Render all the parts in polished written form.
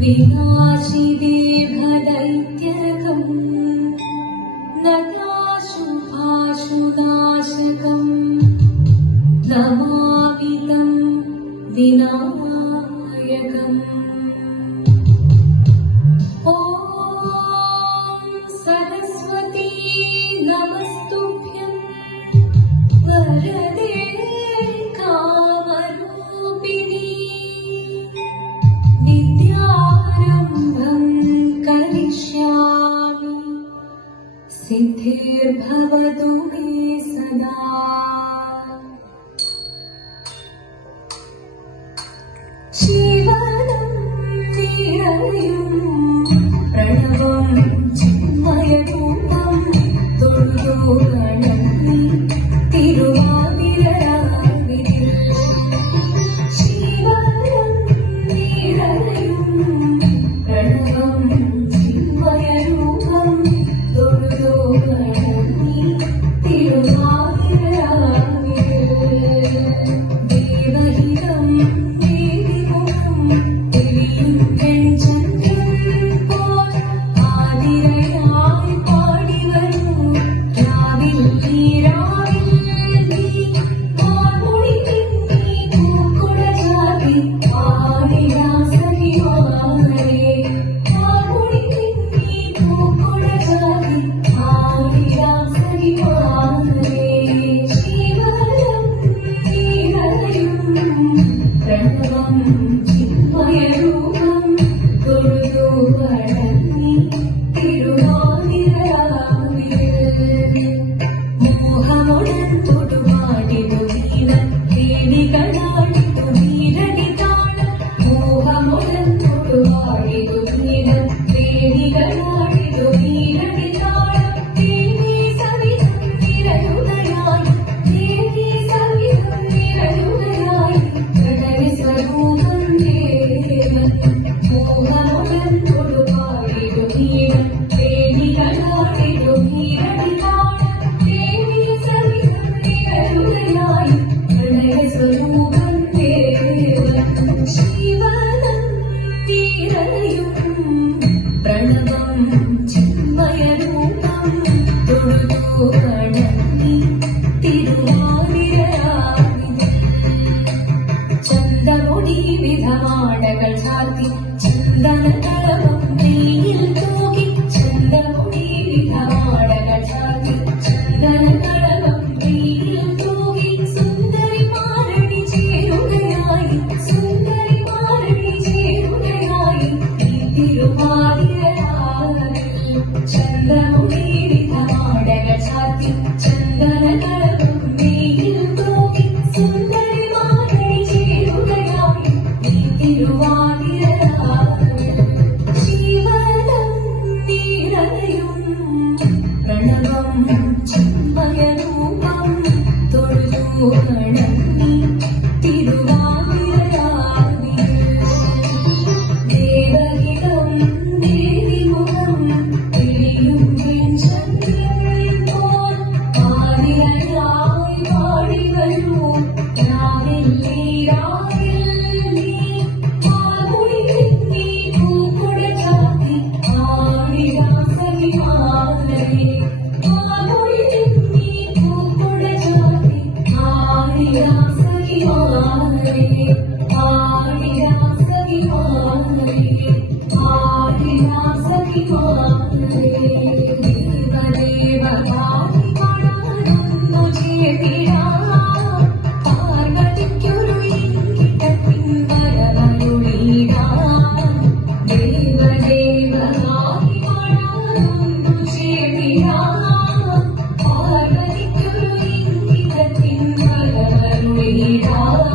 विनाशिदेभदैत्यकम् नताशुभाशुनाशकम् नमामि तं विनायकम्। ॐ सरस्वती नमस्तुभ्यं वरदे कामरूपिणी विद्यारम्भं करिष्यामि सिद्धिर्भवतु मे सदा। जीवनं निरयुं प्रणवं चिन्मयरूपं തൊഴുതു വണങ്ങി തിരുവാതിരരാവിൽ ശിവനം നിറയും പ്രണവം ചിന്മയരൂപം തൊഴുതു വണങ്ങി തിരുവാതിരരാവിൽ ദേവഹിതം ദേവിമുഖം തെളിയും വെൺചന്ദ്രൻ പോൽ ആതിരയായി പാടി വരൂ രാവിൽ നീരാവിൽ നീ മാർമുടി പിന്നി പൂക്കുട ചാർത്തി ആടിരാസരിവാനേ മാർമുടി പിന്നി പൂക്കുട ചാർത്തി ആടിരാസരിവാനേ ശിവനം നിറയും പ്രണവം ചിന്മയരൂപം തൊഴുതു വണങ്ങി തിരുവാതിരരാവിൽ മോഹമുടൻ തൊടുവാടിതു വീരൻ വേണികളാടിതു വീരടി താളം മോഹമുടൻ തൊടുവാടിതു വീരൻ വേണികളാടിതു വീരടി താളം ദേവി സവിധം നിരയുകയായി ദേവി സവിധം നിരയുകയായി പ്രണയ സ്വരൂപം ദേവൻ മോഹമുടൻ തൊടുവാടിതു വീരൻ വേണികളാടിതു വീരടി താളം ദേവി സവിധം നിരയുകയായി പ്രണയ സ്വരൂപം ദേവൻ ശിവനം നിറയും പ്രണവം ചിന്മയരൂപം തൊഴുതു വണങ്ങി തിരുവാതിരരാവിൽ ചന്ദമുടി വിധമാടകൾ ചാർത്തി ചന്ദനകളവും നെയ്യിൽ തൂകി ചന്ദമുടി വിധമാടകൾ ചാർത്തി ചന്ദനകളവും നെയ്യിൽ തൂകി സുന്ദരിമാരണി ചേരുകയായി സുന്ദരിമാരണി ചേരുകയായി ഈ തിരുവാതിരരാവിൽ ചന്ദമുടി വിധമാടകൾ ചാർത്തി ചന്ദനകളവും നെയ്യിൽ തൂകി സുന്ദരിമാരണി ചേരുകയായി ഈ തിരുവാതിരരാവിൽ ശിവനം നിറയും പ്രണവം ചിന്മയരൂപം തൊഴുതു വണങ്ങി തിരുവാതിരരാവിൽ ദേവഹിതം ദേവിമുഖം തെളിയും വെൺചന്ദ്രൻ പോൽ ആതിരയായി പാടി വരൂ രാവിൽ നീരാവിൽ നീ മാർമുടി പിന്നി പൂക്കുട ചാർത്തി ആടിരാസരിവാനേ മാർമുടി പിന്നി പൂക്കുട ചാർത്തി ആടിരാസരിവാനേ ആടിരാസരിവാനേ ആടിരാസരിവാനേ ദേവദേവ കാളി കാണാനൊന്നു ചേർത്തിടാ പാർവതിക്കൊരു ഇങ്കിതത്തിൻ വരവരുളിടാം ദേവദേവ കാളി കാണാനൊന്നു ചേർത്തിടാ പാർവതിക്കൊരു ഇങ്കിതത്തിൻ വരവരുളിടാം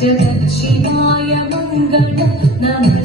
जगत् शिवाय मङ्गलम् नमः।